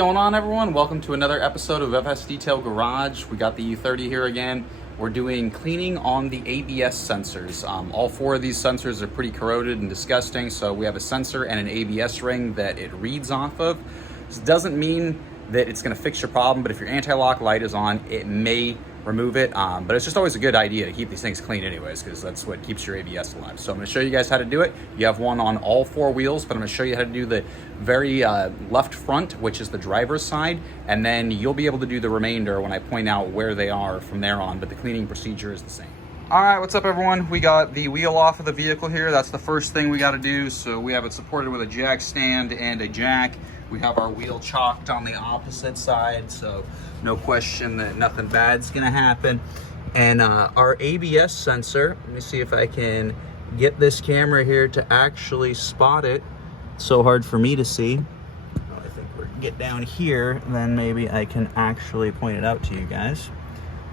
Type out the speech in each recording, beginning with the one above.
going on, everyone? Welcome to another episode of FS Detail Garage. We got the E30 here again. We're doing cleaning on the ABS sensors. All four of these sensors are pretty corroded and disgusting, so we have a sensor and an ABS ring that it reads off of. This doesn't mean that it's going to fix your problem, but if your anti-lock light is on, it may remove it. But it's just always a good idea to keep these things clean anyways, because that's what keeps your ABS alive. So I'm going to show you guys how to do it. You have one on all four wheels, but I'm going to show you how to do the very left front, which is the driver's side, and then you'll be able to do the remainder when I point out where they are from there on, but the cleaning procedure is the same. All right, what's up, everyone? We got the wheel off of the vehicle here. That's the first thing we got to do. So we have it supported with a jack stand and a jack. We have our wheel chalked on the opposite side, so no question that nothing bad's gonna happen. And our ABS sensor, let me see if I can get this camera here to actually spot it. It's so hard for me to see. I think we're gonna get down here, then maybe I can actually point it out to you guys.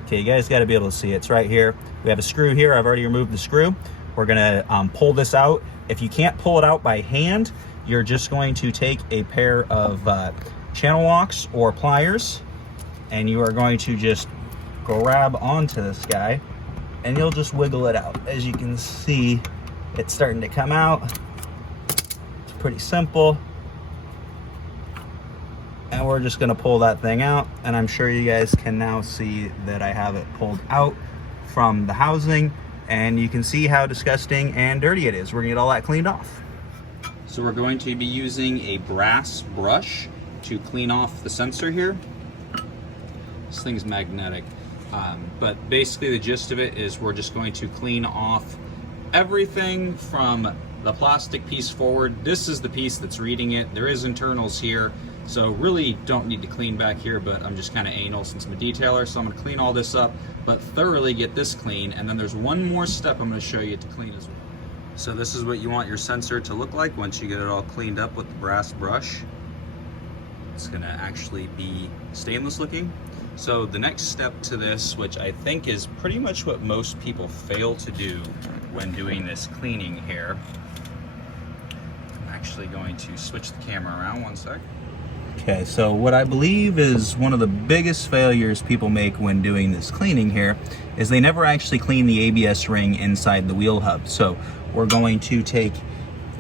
Okay, you guys gotta be able to see it. It's right here. We have a screw here. I've already removed the screw. We're gonna pull this out. If you can't pull it out by hand, you're just going to take a pair of channel locks or pliers, and you are going to just grab onto this guy, and you'll just wiggle it out. As you can see, it's starting to come out. It's pretty simple. And we're just gonna pull that thing out, and I'm sure you guys can now see that I have it pulled out from the housing, and you can see how disgusting and dirty it is. We're gonna get all that cleaned off. So we're going to be using a brass brush to clean off the sensor here. This thing's magnetic, but basically the gist of it is we're just going to clean off everything from the plastic piece forward. This is the piece that's reading it. There is internals here, so really don't need to clean back here, but I'm just kind of anal since I'm a detailer, so I'm gonna clean all this up, but thoroughly get this clean, and then there's one more step I'm gonna show you to clean as well. So this is what you want your sensor to look like once you get it all cleaned up with the brass brush. It's gonna actually be stainless looking. So the next step to this, which I think is pretty much what most people fail to do when doing this cleaning here. I'm actually going to switch the camera around one sec. Okay, so what I believe is one of the biggest failures people make when doing this cleaning here is they never actually clean the ABS ring inside the wheel hub. So we're going to take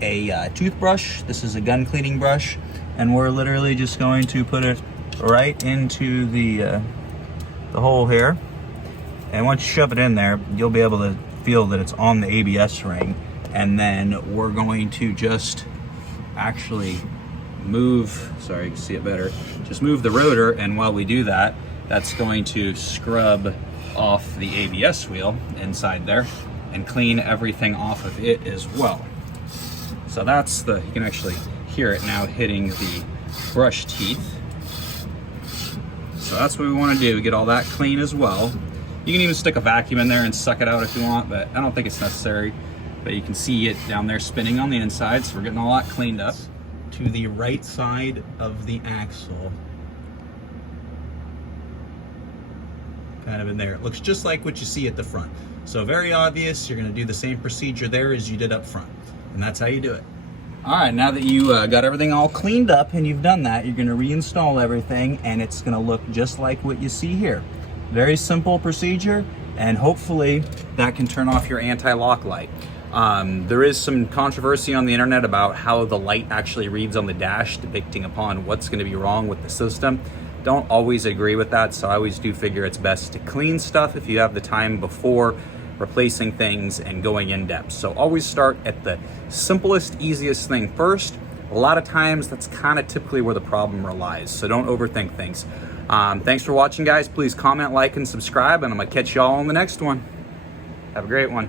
a toothbrush. This is a gun cleaning brush, and we're literally just going to put it right into the hole here. And once you shove it in there, you'll be able to feel that it's on the ABS ring. And then we're going to just actually move, sorry, you can see it better, just move the rotor, and while we do that, that's going to scrub off the ABS wheel inside there and clean everything off of it as well. So that's you can actually hear it now hitting the brush teeth. So that's what we want to do, get all that clean as well. You can even stick a vacuum in there and suck it out if you want, but I don't think it's necessary. But you can see it down there spinning on the inside, so we're getting all that cleaned up. To the right side of the axle, kind of in there. It looks just like what you see at the front. So very obvious, you're gonna do the same procedure there as you did up front. And that's how you do it. All right, now that you got everything all cleaned up and you've done that, you're gonna reinstall everything, and it's gonna look just like what you see here. Very simple procedure, and hopefully that can turn off your anti-lock light. There is some controversy on the internet about how the light actually reads on the dash, depicting upon what's going to be wrong with the system. Don't always agree with that, so I always do figure it's best to clean stuff if you have the time before replacing things and going in depth. So always start at the simplest, easiest thing first. A lot of times that's kind of typically where the problem relies, so don't overthink things. Thanks for watching, guys. Please comment, like, and subscribe, and I'm gonna catch y'all on the next one. Have a great one.